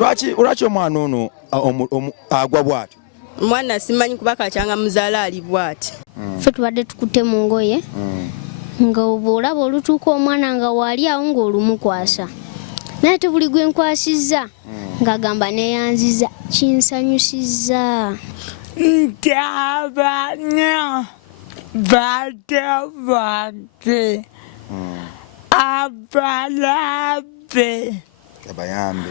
Lwaki omwana ono agwa bw'atyo? Mwana simanyi kuba kakyanga muzaala ali bw'ati. Ffe tubadde tukutte mu ngoye nga oba olaba olutuuka omwana nga waali awo ng'olumukwasa naye te buli gwe nkwasizza ng'agamba neeyanziza kinsanyusizza. Nti abaana batavadde abalabe abayambe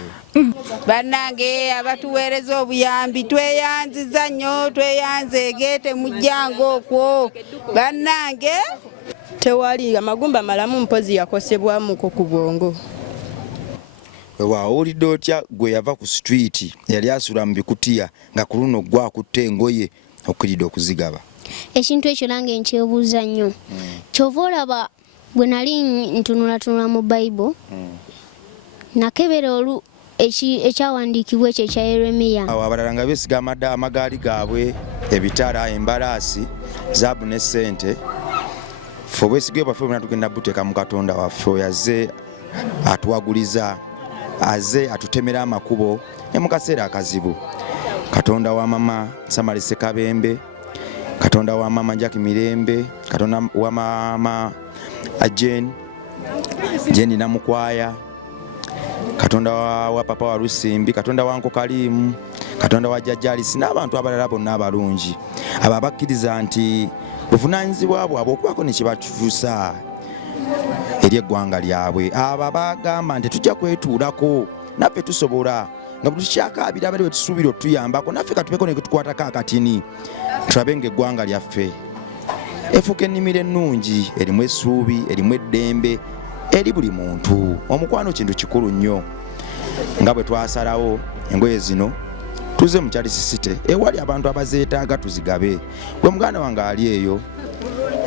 bannange abatuweereza obuyambi tweyanziza nnyo tweyanzeege temujjanga okwo bannange. Tewali amagumba malamu mpozi yakosebwamuko ku bwongo. Owulidde otya gwe yava ku street yali asula mu bikutiya nga ku luno gwe akutte engoye okkiridde okuzigaba? Ekintu ekyo nange nkyebuuza nnyo. Kyova olaba bwe nali ntunulatunula mu Bayibuli nakebera ekyawandiikibwa ekyo ekya Yeremiya. Awo abalala nga beesiga amagaali gaabwe, ebitala, embalaasi, zaabu ne ssente. Ffe obwesigwe bwaffe bwonna tugenda buteeka mu Katonda waffe oyo azze atuwaguliza, azze atutemera amakubo ne mu kaseera akazibu. Katonda wa mama Samali Sekabembe, Katonda wa mama Jackie Mirembe, Katonda wa mama Jeni Namukwaya, Katonda wa papa wa Lusimbi, Katonda wa Nko Kalimu, Katonda wa Jajjalisi n'abantu abalala bonna abalungi abo abakkiriza nti buvunaanyizibwa bwabwe okubaako ne kibatuusa eri eggwanga lyabwe. Abo abagamba nti tujja kwetuulako naffe tusobola nga buli tukyakaabira abali bwe tusuubira otuyambako naffe katubeeko ne tukwatako akatini tulabe ng'eggwanga lyaffe efuuka ennimiro ennungi erimu essuubi erimu eddembe eri buli muntu. Omukwano kintu kikulu nnyo. Nga bwe twasalawo engoye zino tuze mu Kyalisisite ewali abantu abazeetaaga tuzigabe. Gwe muganda wange ali eyo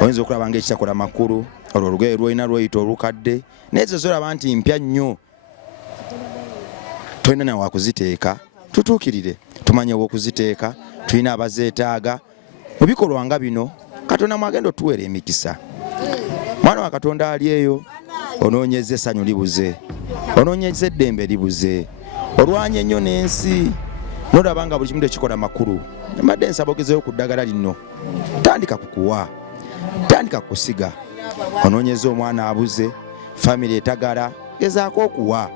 oyinza okulaba ng'ekitakola makulu olwo olugoye lwolina lweyita olukadde nezo zolaba nti mpya nnyo tolina nawe wakuziteeka. Tutuukirire tumanye okuziteeka, tulina abazeetaaga mu bikolwa nga bino. Katonda mwagenda otuweera emikisa. Mwana wa Katonda ali eyo onoonyeza essanyu libuze, onoonyeza eddembe libuze, olwanye ennyo n'ensi n'olaba nga buli kimu tekikola makulu. Mbadde nsaba ogezeeyo ku ddagala lino, tandika kukuwa, tandika kukusiga. Onoonyeza omwana abuze, famire etagala, gezaako okuwa.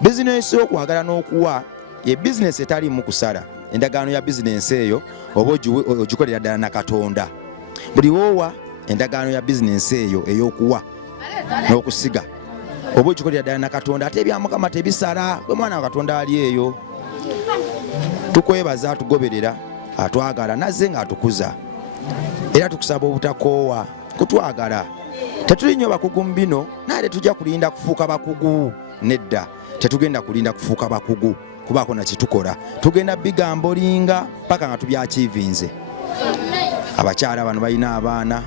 Bizinesi y'okwagala n'okuwa ye bizinesi etaliimu kusala. Endagaano ya bizinesi eyo oba ogikolera ddala na Katonda. Buli woowa endagaano ya bizinesi eyo ey'okuwa n'okusiga oba ogikolera ddala na Katonda ate ebya Mukama tebisala. Bwe mwana wa Katonda ali eyo tukwebaza atugoberera atwagala nazze ng'atukuza era tukusaba obutakoowa kutwagala. Tetuli nnyo bakugu mu bino naye tujja kulinda kufuuka bakugu. Nedda tetugenda kulinda kufuuka bakugu kubaako na kitukola. Tugenda bigamba olinga paka nga tubyakiivinze. Abakyala bano balina abaana,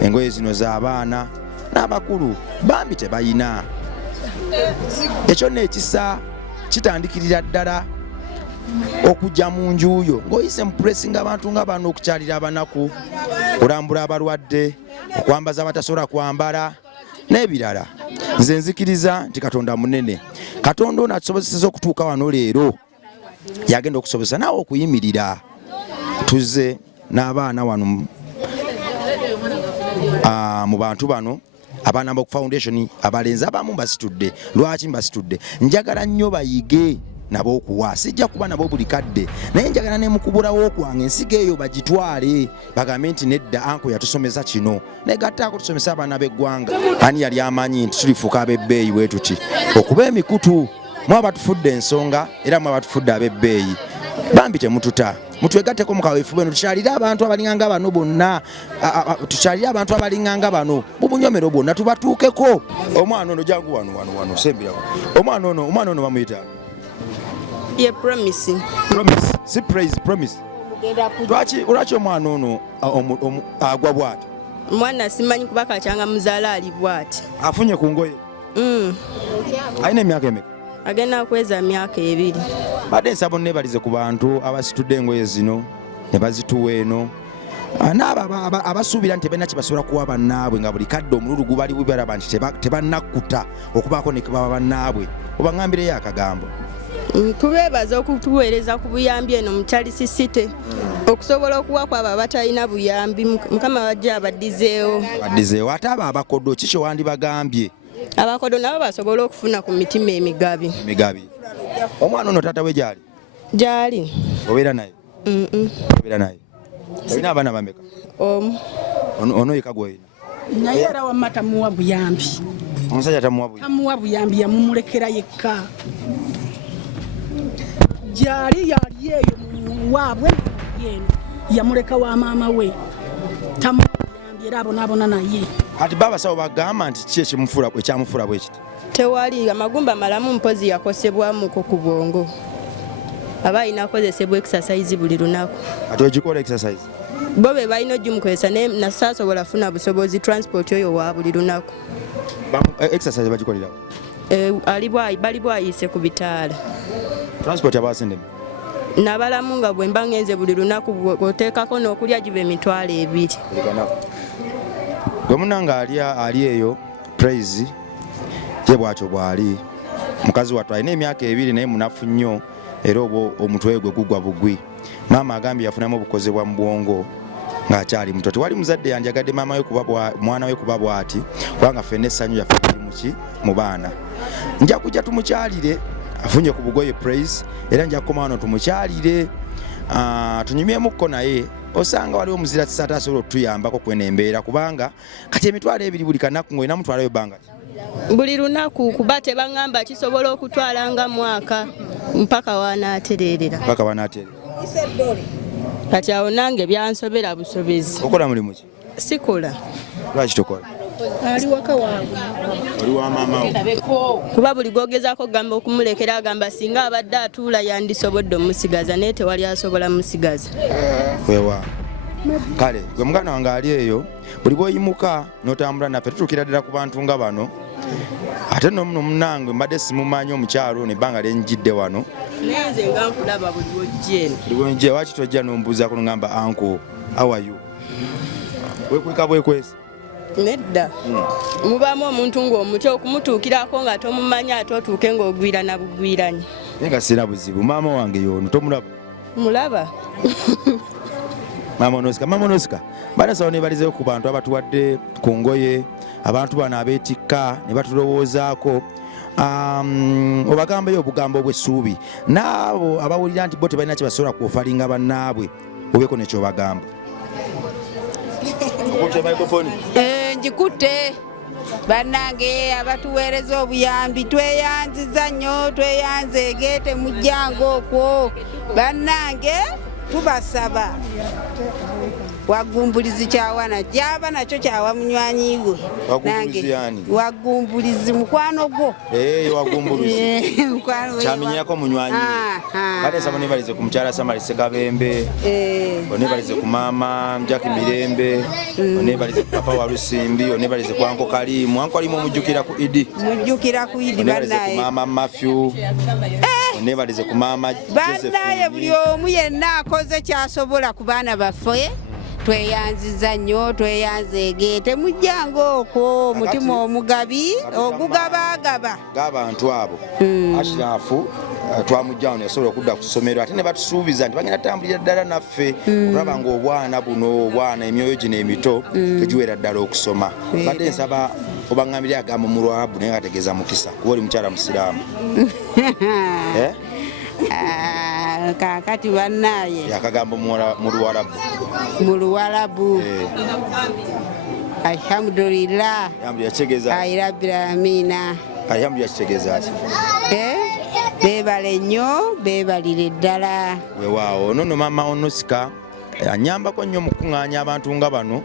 engoye zino z'abaana n'abakulu bambi tebalina. Ekyo n'ekisa kitandikirira ddala okujja mu njuuyo ng'oyise mu pulesinga abantu nga bano okukyalira abanaku, kulambula abalwadde, okwambaza abatasobola kwambala n'ebirala. Nze nzikiriza nti Katonda munene. Katonda ono atusobozeseza okutuuka wano leero yagenda okusobozesa naawe okuyimirira. Tuzze n'abaana wano mu bantu bano abaana b'oku foundation abalenzi abamu mbasitudde. Lwaki mbasitudde? Njagala nnyo bayige nabo okuwa, sijja kuba nabo buli kadde naye njagala ne mukubulawo okwange ensigo eyo bagitwale bagambe nti nedda anko yatusomesa kino negattaako tusomesa abaana b'eggwanga. Ani yali amanyi nti tulifuuka ab'ebbeeyi bwe tuti okuba emikutu mu abatufudde ensonga era mu abatufudde ab'ebbeeyi bambi temututa. Mutwegatteko mu kaweefube bweno tukyalire abantu abalinganga bano bonna, tukyalire abantu abalinganga bano mu bunyomero bwonna tubatuukeko. Omwana ono jangu wano sembirawo. Omwana ono bamuyita Ye Promise. Promise. Si praise, Promise. Lwaki omwana ono agwa bw'ati? Mwana simanyi kuba kakyanga muzaala ali bw'ati. Afunye ku ngoye? Alina emyaka emeka? Agenda kweza myaka 2. Badde nsaba onnebalize ku bantu abasitudde engoye zino ne bazituwa eno. N'abo abasuubira nti tebalina kibasobola kuwa bannaabwe nga buli kadde omululu gubali bubalaba nti tebannakkuta okubaako ne kubaba bannaabwe. Obaŋŋambireyo akagambo. Tubeebaza okutuweereza ku buyambi eno mu Charles City okusobola okuwa kwabo abatalina buyambi. Mukama bajja abaddizeewo. Ate abo abakodo kiki wandibagambye? Abakodo nabo basobola okufuna ku mitima emigabi. Omwana ono taata we gyali? Gyali. Obeera naye? Obeera naye. Olina abaana bameka? Ono yeka gw'olina? Naye era wamma tamuwa buyambi. Omusajja tamuwa buyambi? Tamuwa buyambi, yamumulekera yekka. Gyali eyo waabwe yeno yamuleka wa maama we. Tamuwa buyambi era abonaabona naye. Kati baabasawo bagamba nti ki ekyamufula bwe kiti? Tewali, amagumba malamu mpozi yakosebwamuko ku bwongo. Aba alina akozesebwa exercise buli lunaku. Kati ogikola exercise? Bo be balina ogimukozesa nasaasobola funa busobozi transport oyo wa buli lunaku. Exercise bagikolerawo? Bali bwayise ku bitaala. Transport abasendemi? Nabalamu nga bwe mba ngenze buli lunaku oteekako n'okulya giba emitwalo 2. Gwe munanga ali eyo Praise ye bwatyo bwali. Mukazi wattu alina emyaka 2 naye munafu nnyo era obwo omutwe gwe gugwa bugwi. Maama agambye yafunamu obukozebwa mu bwongo ng'akyali muto. Tewali muzadde yanjagadde mwana we kuba bw'ati kubanga ffenna essanyu yaffe tuli mu baana. Nja kujja tumukyalire afunye ku bugoye Praise era nja kukoma wano tumukyalire tunyumyemukko naye osanga waliwo omuzira kisata asobola okutuyambako kweno embeera kubanga kati emitwalo 2 buli kanaku ng'olina mutwalayo bbanga buli lunaku kuba tebaŋŋamba kisobola okutwala nga mwaka mpaka wanaatererera. Kati awo nange byansobera busobezi. Okola mulimu ki? Sikola. Lwaki tokola? Ali waka waabwe. Oli wa maama wo? Kuba buli gwogezaako gamba okumulekera agamba singa abadde atuula yandisobodde omusigaza naye tewali asobola musigaza. Wewa. Kale, gwe muganda wange ali eyo buli bw'oyimuka n'otambula naffe tutuukira ddala ku bantu nga bano. Ate nno muno munnange mbadde simumanyi omukyalo n'ebbanga lyenjidde wano. Neze nga nkulaba buli wojjeeno. Buli wojje waki tojja n'ombuuzaako n'ongamba uncle, how are you? Weekweka bwekwesi? Nedda. Mubaamu omuntu ng'omutya okumutuukirako nga tomumanyi ate otuuke ng'ogwira na bugwiranye. Naye nga sirina buzibu. Maama wange y'ono tomulaba? Mulaba. Maama Onosika banasawo nebalizeewo ku bantu abatuwadde ku ngoye abantu bano abeetikka ne batulowoozaako obagambayo obugambo bw'essuubi n'abo abawulira nti bo tebalina kye basobola kwofalinga bannaabwe obeeko nekyobagamba. Njikutte bannange abatuweereza obuyambi tweyanziza nnyo tweyanzeege temujjango okwo bannange tubasaba wagumbulizi kyawana kyaba nakyo kyawa munywanyi gwe nange wagumbulizi mukwano gwo kyamenyako munywanyi kale nsaba nebalize ku mukyala Samarise Kabembe onebalize ku maama Jaki Mirembe onebalize ku papa wa Lusimbi onebalize ku Anko Kalimu omujjukira ku Idi bannaye ku maama Matthew onebalize ku maama bannaye buli omu yenna akoze kyasobola ku baana baffe tweyanziza nnyo tweyanzeege temujjango okwo mutima omugabi ogugabagaba g'abantu abo Ashirafu twamujjawo neyasobola okudda ku ssomero ate ne batusuubiza nti bagenda tambulira ddala naffe okulaba ng'obwana obwana emyoyo gino emito tegiwera ddala okusoma badde nsaba obaŋŋambire agamba mu Lwarabu naye ngategeeza mukisa kuba oli mukyala musiraamu kakati bannaye yakagamba mu Luwarabu alhamdulillah rabbil aalamiina kitegeeza ki beebale nnyo beebalire ddala weewaawo ono maama Onosika anyambako nnyo mu kuŋŋaanya abantu nga bano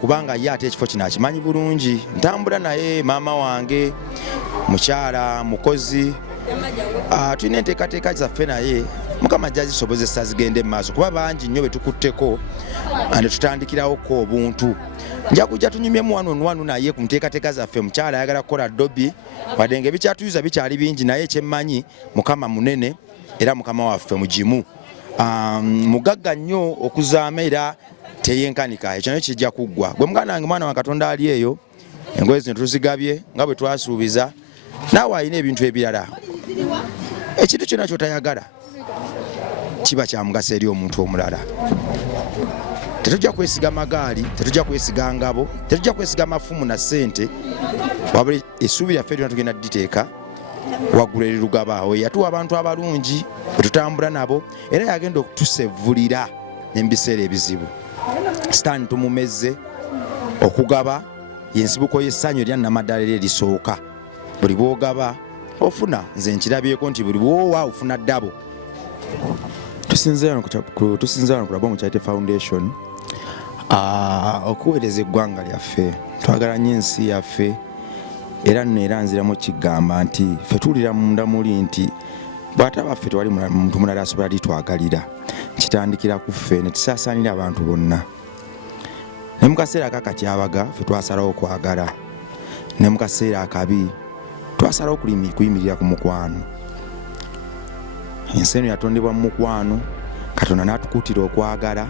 kubanga ye ate ekifo kino akimanyi bulungi ntambula naye maama wange mukyala mukozi tulina enteekateeka zaffe naye Mukama ajja zisobozesa zigende mu maaso kuba bangi nnyo betukutteko ne tutandikirawo obuntu nja kujja tunyumyemu wano naye ku nteekateeka zaffe mukyala ayagala kukola dobi wadde ng'ebikyatuyuza bikyali bingi naye ekyemmanyi Mukama munene era Mukama waffe mugimu mugagga nnyo okuzaama era teyenkanika ekyo nakyo kijja kuggwa gwe muganda wange mwana wa Katonda ali eyo engoye zino tuzigabye nga bwe twasuubiza naawe alina ebintu ebirala ekintu kyonna kyotayagala kiba kya mugaso eri omuntu omulala. Tetujja kwesiga magaali, tetujja kwesiga ngabo, tetujja kwesiga mafumu na ssente, wabula essuubi lyaffe lyonna tugenda diteeka waggulu eri Lugaba. Awo yatuwa abantu abalungi betutambula nabo, era yagenda okutusevulira n'ebiseera ebizibu. Sitaani tumumezze okugaba yensibuko y'essanyu erya Namaddala erisooka. Buli bw'ogaba ofuna, nze nkirabyeko nti buli bw'owa ofuna ddabo. Tusinze wano ku Rabomu Charity Foundation okuweereza eggwanga lyaffe. Twagala nnyo ensi yaffe, era nneeranziramu kigamba nti ffe tuwulira munda muli nti bw'ataba ffe tewali muntu mulala asobola litwagalira. Kitandikira ku ffe ne tusaasaanira abantu bonna. Ne mu kaseera akakati abaga ffe twasalawo okwagala, ne mu kaseera akabi twasalawo kuyimirira ku mukwano. Ensi eno yatondebwa mu mukwano, Katonda n'atukuutira okwagala,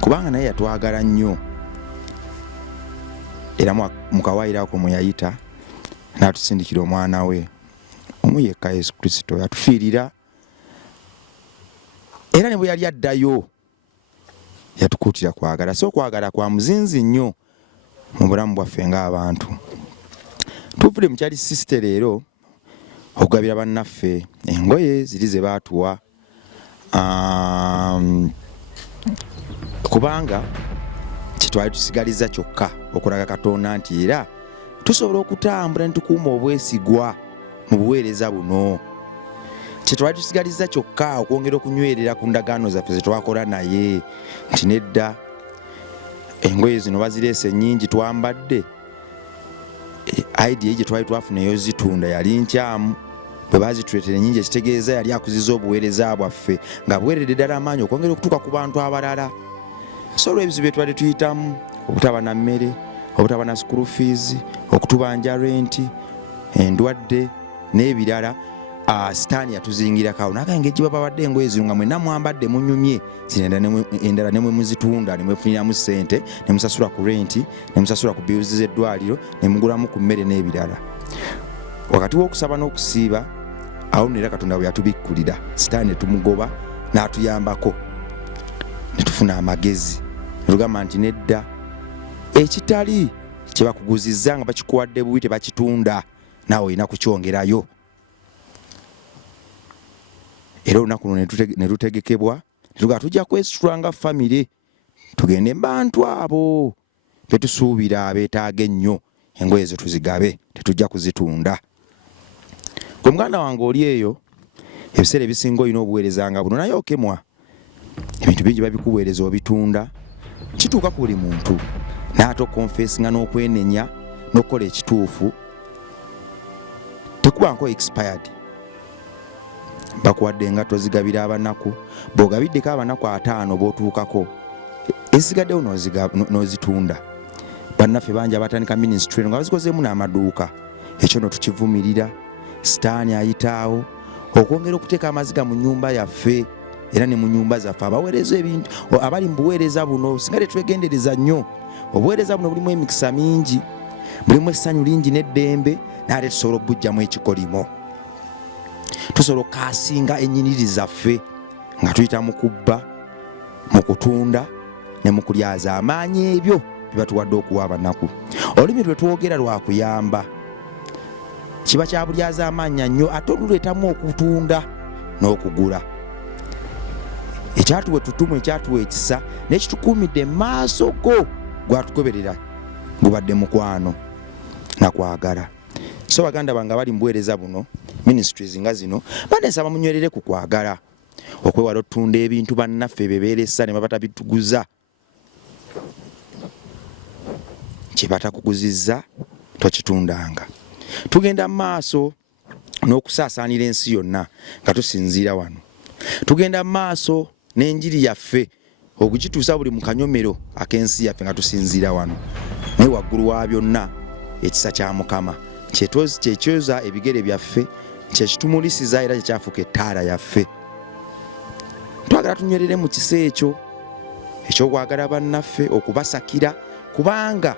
kubanga naye yatwagala nnyo. Era mu kawaayiro ako mwe yayita n'atusindikira omwana we omu yekka Yesu Kristo, yatufiirira. Era ne bwe yali addayo yatukuutira kwagala. So okwagala kwa muzinzi nnyo mu bulamu bwaffe ng'abantu. Tuvudde mu kyali sisite leero okugabira bannaffe engoye ziri ze baatuwa, kubanga kitwali tusigaliza kyokka okulaga Katonda nti era tusobola okutambula ne tukuuma obwesigwa mu buweereza buno. Kitwali tusigaliza kyokka okwongera okunywerera ku ndagaano zaffe ze twakola naye, nti nedda engoye zino bazireese nnyingi twambadde, idea gye twali twafuna ey'ozitunda yali nkyamu. Bwe bazituleetera ennyingi ekitegeeza yali akuziza obuweereza bwaffe nga buweeredde ddala amaanyi okwongera okutuuka ku bantu abalala. So olw'ebizibu bye twali tuyitamu, obutaba na mmere, obutaba na school fees, okutubanja renti, endwadde n'ebirala, Sitaani yatuzingirako awo n'agamba engeri gye babadde engoye zino nga mwenna mwambadde munyumye, endala ne mwe muzitunda ne mwefuniramu ssente, ne musasula ku renti, ne musasula ku bills z'eddwaliro, ne mugulamu ku mmere n'ebirala. Wakati w'okusaba n'okusiiba, awo era Katonda bwe yatubikkulira, Sitaani ne tumugoba n'atuyambako, ne tufuna amagezi. Ne tugamba nti nedda, ekitali kye bakuguzizza nga bakikuwadde bubi tebakitunda, naawe olina kukyongerayo. Era olunaku luno ne lutegekebwa, ne tugaa tujja kwesitula nga famire, tugende bantu abo betusuubira abeetaaga ennyo engoye ezo tuzigabe, tetujja kuzitunda. Gwe muganda wange oli eyo, ebiseera ebisinga olina obuweereza nga buno naye okemwa. Ebintu bingi babikuweereza obitunda, kituuka ku buli muntu n'ate okonfesinga n'okwenenya n'okukola ekituufu, tekubanko expired. Bakuwadde engatto zigabira abanaku, bw'ogabiddeko abanaku 5 b'otuukako, ezisigaddewo n'ozitunda. Bannaffe bangi abatandika ministry nga bazikozeemu n'amaduuka. Ekyo no tukivumirira. Sitaani ayitaawo okwongera okuteeka amaziga mu nnyumba yaffe era ne mu nnyumba zaffe. Abaweereza ebintu abali mu buweereza buno singa tetwegendereza nnyo. Obuweereza buno bulimu emikisa mingi, bulimu essanyu lingi n'eddembe, n'ate tusobola okubujjamu ekikolimo. Tusobola okukaasinga ennyiniri zaffe nga tuyita mu kubba, mu kutunda ne mu kulyaza amaanyi ebyo bye batuwadde okuwa abanaku. Olulimi lwe twogera lwa kuyamba, kiba kya bulyaza amaanyi nnyo, ate oluleetamu okutunda n'okugula. Ekyatuwa ettutumu, ekyatuwa ekisa, n'ekitukuumidde mu maaso go gwatugoberera gubadde mukwano na kwagala. So baganda bange abali mu buweereza buno, ministries nga zino, baneesaba munywerere ku kwagala, okwewala otunda ebintu bannaffe bebeeresa ne babatabituguza. Kye batakuguzizza tokitundanga. Tugenda mu maaso n'okusaasaanira ensi yonna nga tusinziira wano. Tugenda mu maaso n'enjiri yaffe okugituusa buli mu kanyomero ak'ensi yaffe nga tusinziira wano. Naye waggulu wa byonna ekisa kya Mukama kyekyoza ebigere byaffe, kyekitumulisiza era kyekyafuuka ettaala yaffe. Twagala tunywerere mu kisa ekyo ekyokwagala bannaffe, okubasakira, kubanga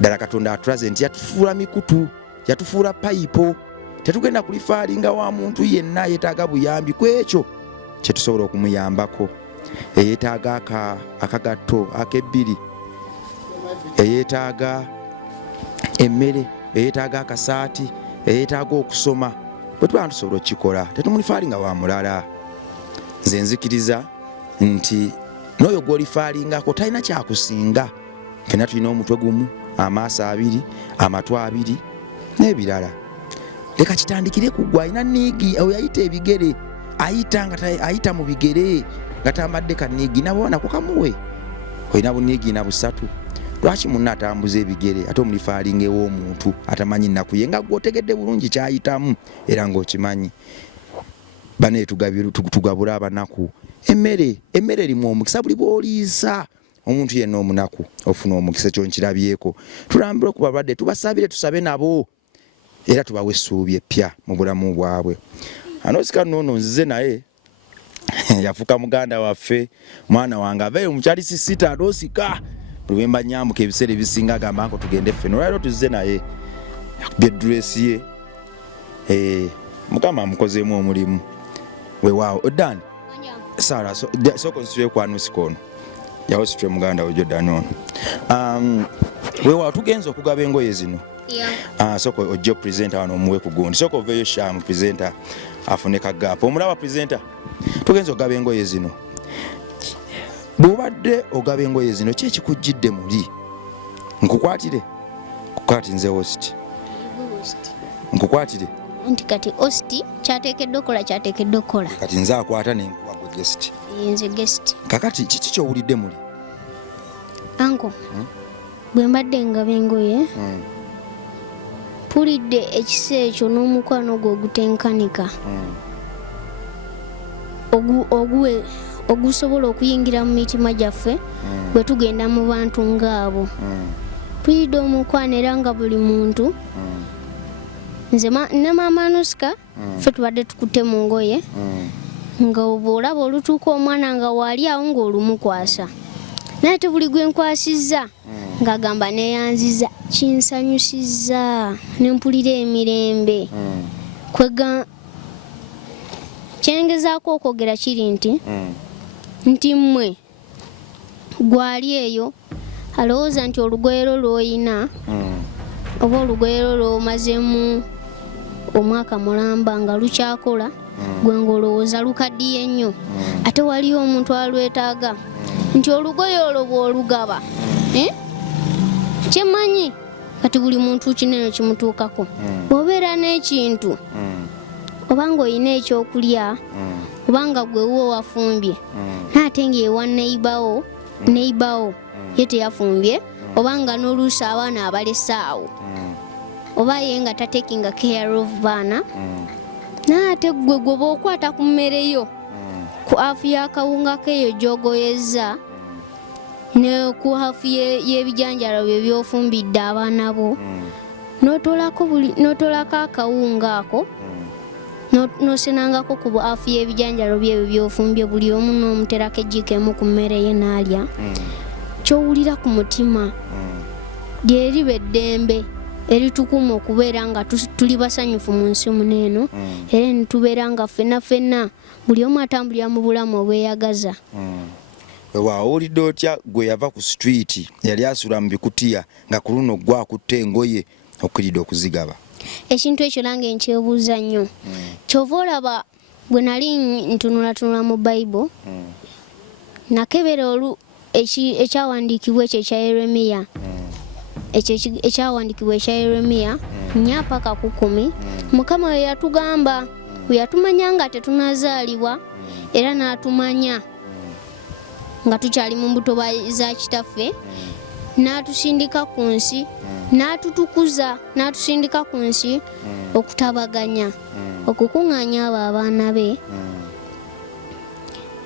ddala Katonda atulaze nti yatufuula mikutu, yatufuula payipo, tetugenda kulifaalinga wa muntu yenna yeetaaga buyambi ku ekyo kye tusobola okumuyambako. Eyeetaaga akagatto ak'ebbiri, eyeetaaga emmere, eyeetaaga akasaati, eyeetaaga okusoma, bwe tuba tusobola okukikola tetumulifaalinga wa mulala. Nze nzikiriza nti n'oyo gw'olifaalingako talina kyakusinga. Fenna tulina omutwe gumu, amaaso abiri, amatwe abiri n'ebirala. Leka kitandikire ku gwe alina niigi, oyo yayita ebigere, ayita mu bigere nga tambadde kaniigi, nabo nako kamuwe. Olina buniigi na busatu. Lwaki munna atambuza ebigere ate omulifaalinga ew'omuntu atamanyi nnaku ye nga gw'otegedde bulungi kyayitamu era ng'okimanyi? Bane tugabula abanaku emmere erimu omukisa. Buli bw'oliisa omuntu yenna omunaku ofuna omukisa. Ekyo nkirabyeko. Tulambule ku balwadde, tubasabire, tusabe nabo era tubawe essuubi eppya mu bulamu bwabwe. Anosika nnono nzize naye yafuka muganda waffe, mwana wange aveeyo mukyali sisita anosika buli bwe mba nyambuka ebiseera ebisinga agamba nko tugende ffeno. Olwaliro tuzze naye yakubye eduresi ye. Mukama amukozeemu omulimu. Weewaawo Odan Sara soko nsitule ku Anusika ono yawo situle muganda we Jordan ono. Weewaawo tugenze okugaba engoye zino. Soko ojjo presenter wano omuwe ku gundi. Soko oveeyo shamu presenter afune kagaapu. Omulaba presenter tugenze okugaba engoye zino. Bw'obadde ogaba engoye zino ki ekikujjidde muli? Nkukwatire? Kukwati nze host. Nkukwatire? Nti kati host kyateekeddwa okukola. Kati nze akwata nenkuwa gwe guest. Nze guest. Kakati kiki ky'owulidde muli? Anko, bwe mbadde ngaba engoye mpulidde ekiseera ekyo n'omukwano gwo ogutenkanika ogusobola okuyingira mu mitima gyaffe bwe tugenda mu bantu ng'abo. Mpulidde omukwano era nga buli muntu nze ne maama Anusika ffe tubadde tukutte mu ngoye nga oba olaba olutuuka omwana nga waali awo ng'olumukwasa naye te buli gwe nkwasizza ng'agamba neeyanziza kinsanyusizza ne mpulira emirembe. Kyengezaako okwogera kiri nti mmwe gwali eyo alowooza nti olugoye lwo lw'oyina oba olugoye lwo lw'omazemu omwaka mulamba nga lukyakola gwe ng'olowooza lukaddiye nnyo ate waliyo omuntu alwetaaga nti olugoye olwo bw'olugaba kyemanyi kati buli muntu kinene kimutuukako. Bw'obeera n'ekintu oba ng'olina ekyokulya oba nga gwewo wafumbye naate ng'ewa neibawo ye teyafumbye oba nga n'oluusi abaana abalesaawo oba ye nga tatekinga care of baana naate gwe bw'oba okwata ku mmereyo ku afu y'akawunga keeyo gy'ogoyezza ne ku hafu y'ebijanjalo bye byofumbidde abaana bo n'otolako akawunga ako n'osenangako ku afu y'ebijanjalo byebyo byofumbye buli omu n'omuterako ejjiko ku mmere ye n'alya ky'owulira ku mutima lye liba eddembe eritukuma okubeera nga tuli basanyufu mu nsi muneeno era nitubeera nga ffenna buli omu atambulira mu bulamu obweyagaza. Weewaawo owulidde otya gwe yava ku street yali asula mu bikutiya nga ku luno gwe akutte engoye okkiridde okuzigaba? Ekintu ekyo nange nkyebuuza nnyo. Kyova olaba bwe nali ntunulatunula mu Bayibuli nakebera ekyawandiikibwa ekyo ekya Yeremiya ekyawandiikibwa ekya Yeremiya 4:10 Mukama we yatugamba we yatumanya nga tetunazaalibwa era n'atumanya nga tukyali mu mbuto za kitaffe n'atusindika ku nsi n'atutukuza n'atusindika ku nsi okutabaganya okukuŋŋaanya abo abaana be.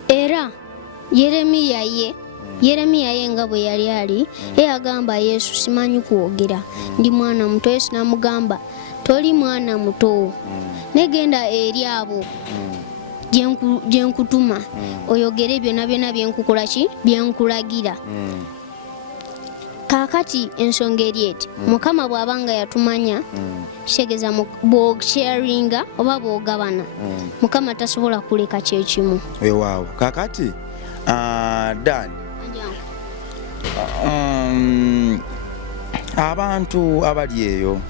Era Yeremiya ye nga bwe yali yagamba Yesu simanyi kwogera ndi mwana muto. Yesu n'amugamba toli mwana muto negenda eri abo gye nkutuma oyogere byonna byenkukola ki byenkulagira. Kakati ensonga eri eti Mukama bw'abanga yatumanya kitegeeza bw'osharinga oba bw'ogabana Mukama tasobola kuleka kyekimu. Waawo kakati Dan abantu abali eyo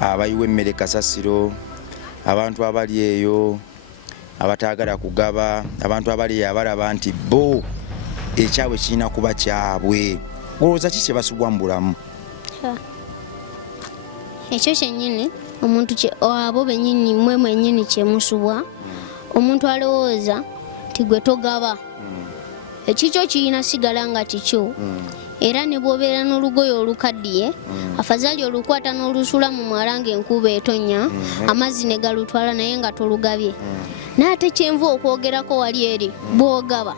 abayiwa emmere kasasiro, abantu abali eyo abataagala kugaba, abantu abali eyo abalaba nti bo ekyabwe kirina kuba kyabwe, olowooza ki kye basubwa mu bulamu? Ekyo kyennyini omuntu abo bennyini mmwe mwennyini kyemusubwa, omuntu alowooza nti gwe togaba ekikyo kirina sigala nga kikyo, era ne bw'obeera n'olugoye olukaddiye afazali olukwata n'olusula mu mwala ng'enkuba etonnya amazzi ne galutwala naye nga tolugabye. Naye ate kyenva okwogerako wali eri bw'ogaba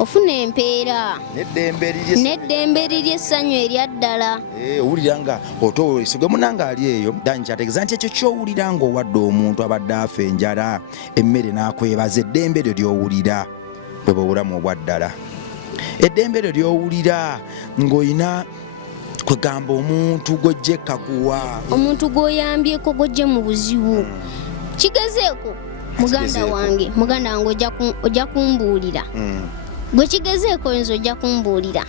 ofuna empeera n'eddembe liri essanyu erya ddala. Owulira nga otowesegwe munanga ali eyo Dani kyategeeza nti ekyo ky'owulira ng'owadde omuntu abadde afa enjala emmere n'akwebaza eddembe eryo ly'owulira bwe bw'obulamu obwa ddala. Eddembe eryo ly'owulira ng'olina kwegamba omuntu gw'ojja ekkakuwa, omuntu gw'oyambyeko gw'ojje mu buzibu. Kigezeeko muganda wange ojja kumbuulira. Gwe kigezeeko nze ojja kumbuulira.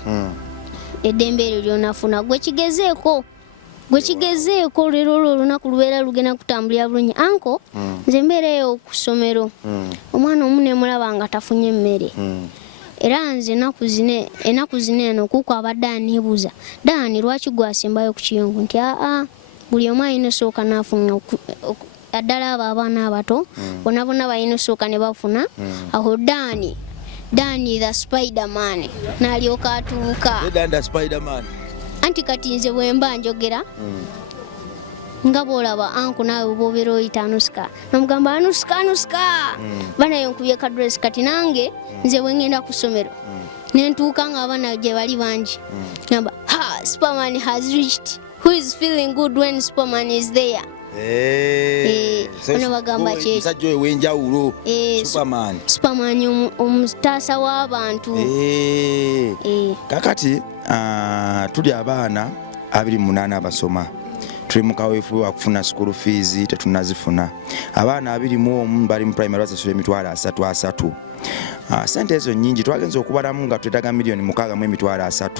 Eddembe eryo ly'onafuna gwe kigezeeko. Leero olunaku lubeera lugenda kutambulira bulungi. Anko nze mbeereyo ku ssomero omwana omu ne mulaba nga tafunye emmere. Era nze ennaku zino eno kuko abadde aneebuuza Dani lwaki gwasembayo ku kiyungu nti buli omu alina osooka n'afuna addala abo abaana abato bonna balina osooka ne bafuna. Aho Dani the Spiderman n'alyoka atuuka. Anti kati nze bwe mba njogera nga bw'olaba anko naawe bw'obeera oyita Anuska n'omugamba Anuska banayo nkubye ka dress. Kati nange nze bwe ngenda ku ssomero ne ntuuka ng'abaana gye bali bangi ngamba Superman has reached. Who is feeling good when Superman is there? Bano bagamba ki? Omusajja oyo w'enjawulo Superman omutaasa w'abantu. Kakati tuli abaana 28 abasoma, tuli mu kaweefube wa kufuna school fees tetunazifuna. Abaana 21 bali mu primary basasula emitwalo 3 sente ezo nnyingi twagenza okubalamu nga twetaaga $60,000.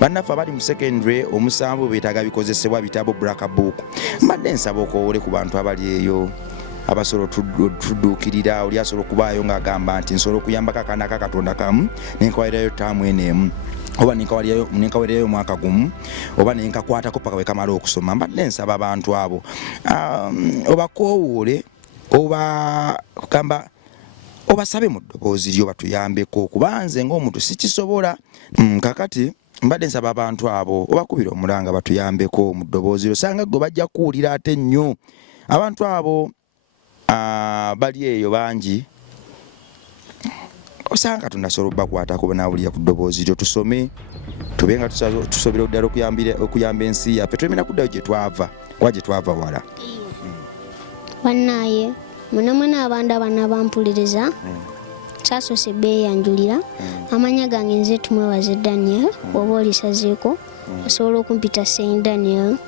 Bannaffe abali mu secondary omusanvu beetaaga bikozesebwa bitabo black book. Mbadde nsaba okowole ku bantu abali eyo abasobola tudduukirira, oli asobola okubaayo ng'agamba nti nsobola okuyambako akaana ka Katonda kamu nenkawalirayo ttaamu eno oba nenkawalirayo omwaka gumu oba nenkakwatako paka bwe kamala okusoma. Mbadde nsaba abantu abo obakoowoole obasabe mu ddoboozi lyo batuyambeko kuba nze ng'omuntu sikisobola. Kakati mbadde nsaba abantu abo obakubira omulanga batuyambeko mu ddoboozi lyo, sanga gwe bajja kuwulira ate nnyo. Abantu abo bali eyo bangi osanga tunasobola bakwatako naawulira ku ddoboozi lyo tusome tube nga tusobera oddala okuyamba ensi yaffe. Twemera kuddayo gye twava kuba gye twava wala. Bannaaye mwena abantu abana bampuliriza sasoose beeyanjulira. Amanya gange nze tumwebaze Daniel oba olisazeeko osobola okumpita Saint Daniel.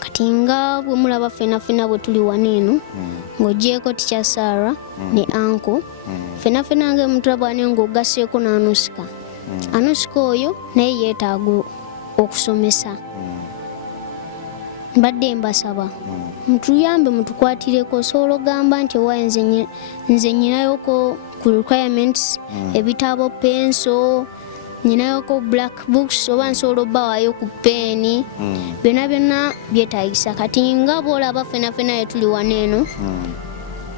Kati nga bwe mulaba ffena bwe tuli wano eno ng'oggyeko tikya Sarah ne anko ffena ng'emutulaba wane ng'ogasseeko n'Anuska. Anuska oyo naye yeetaaga okusomesa. Mbadde mbasaba mutuyambe mutukwatireko. Osobola ogamba nti owa nze nyinayoko ku requirements ebitabo penso nyinayoko black books oba nsobola obbawaayo ku peeni byonna byetaagisa. Kati nga bw'olaba ffena yetuli wano eno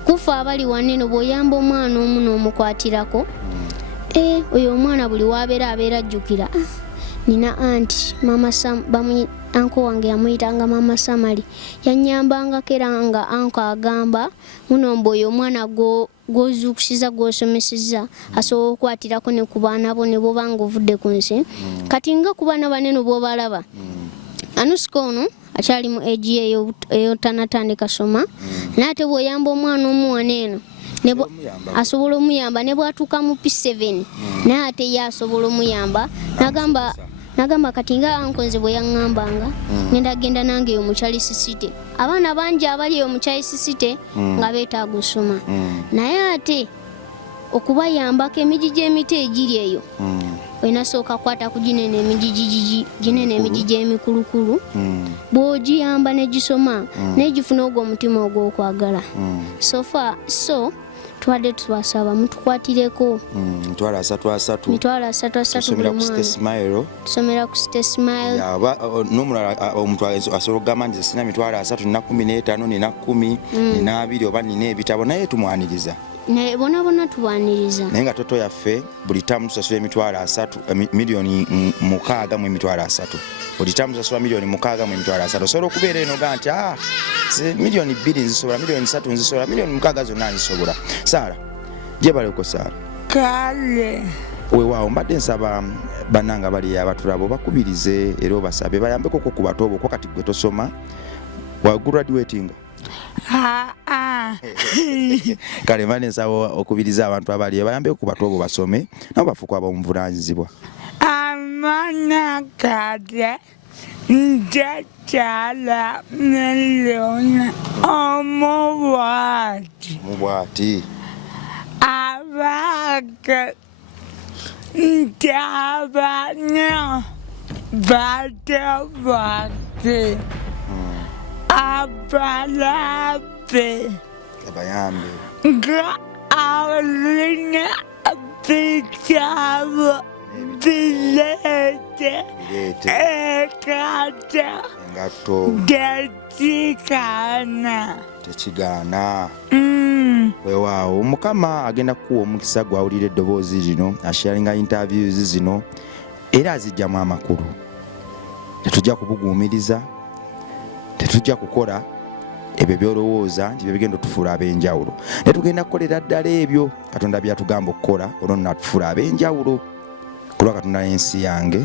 kufa abali wano eno bw'oyamba omwana omu n'omukwatirako oyo omwana buli wabeera ajjukira nina anti mama Sam anko wange yamuyitanga mama Samali yannyambangako era nga anko agamba muno mbu oyo omwana gw'ozuukusiza gw'osomesezza asobola okukwatirako ne ku baana bo ne bwoba nga ovudde ku nsi. Kati nga ku baana banene bw'obalaba Anuska ono akyali mu egi eyo tanatandika soma naye ate bw'oyamba omwana omu wano eno asobola omuyamba ne bwatuuka mu P7 naye ate ye asobola omuyamba nagamba kati nga ankonze bwe yaŋŋambanga ngenda genda nange eyo mu Charles City. Abaana bangi abali eyo mu Charles City nga beetaaga osoma naye ate okubayambako emigigi emito egiri eyo olina sooka kwata ku ginene emigigi emikulukulu bw'ogiyamba negisoma negifuna ogwo omutima ogw'okwagala so twadde tubasaba mutukwatireko mitwalo 3 buli mwana tusomera ku State Smile n'omulala omuntu asobola okugamba nti sina mitwalo 3 nina 15 nina 10 nina 2 oba nina ebitabo naye tumwaniriza bona tubaniriza naye nga toto yaffe buli tamu tusasula emitwalo 3 miliyoni 6 mu emitwalo 3 buli tamu tusasula miliyoni 6 mu emitwalo 3 osobola okubeera eno ga nti miliyoni 2 nzisobola miliyoni 3 nzisobola miliyoni 6 zonna nzisobola. Saara gyebaleko Saara kale weewaawo mbadde nsaba bannanga bali abatulabo bakubirize era obasabe bayambeko ku batobo ko kati gwe tosoma wa graduating kale mbadde nsaba okubiriza abantu abali bayambeko ku batobo basome nabo bafuuka ab'omuvunaanyizibwa. amana kade njacala miliyoni mubwati abaga ndabanya batavate abalabe abayambe nga alina bitabo bilete ekata engatto tekigaana. Weewaawo Mukama agenda kukuwa omukisa gwawulira eddoboozi lino asharinga interviews zino era azijjamu amakulu. Tetujja kubuguumiriza, tetujja kukola ebyo byolowooza nti bigenda otufuula ab'enjawulo naye tugenda kukolera ddala ebyo Katonda byatugamba okukola olwo natufuula ab'enjawulo kulwa Katonda y'ensi yange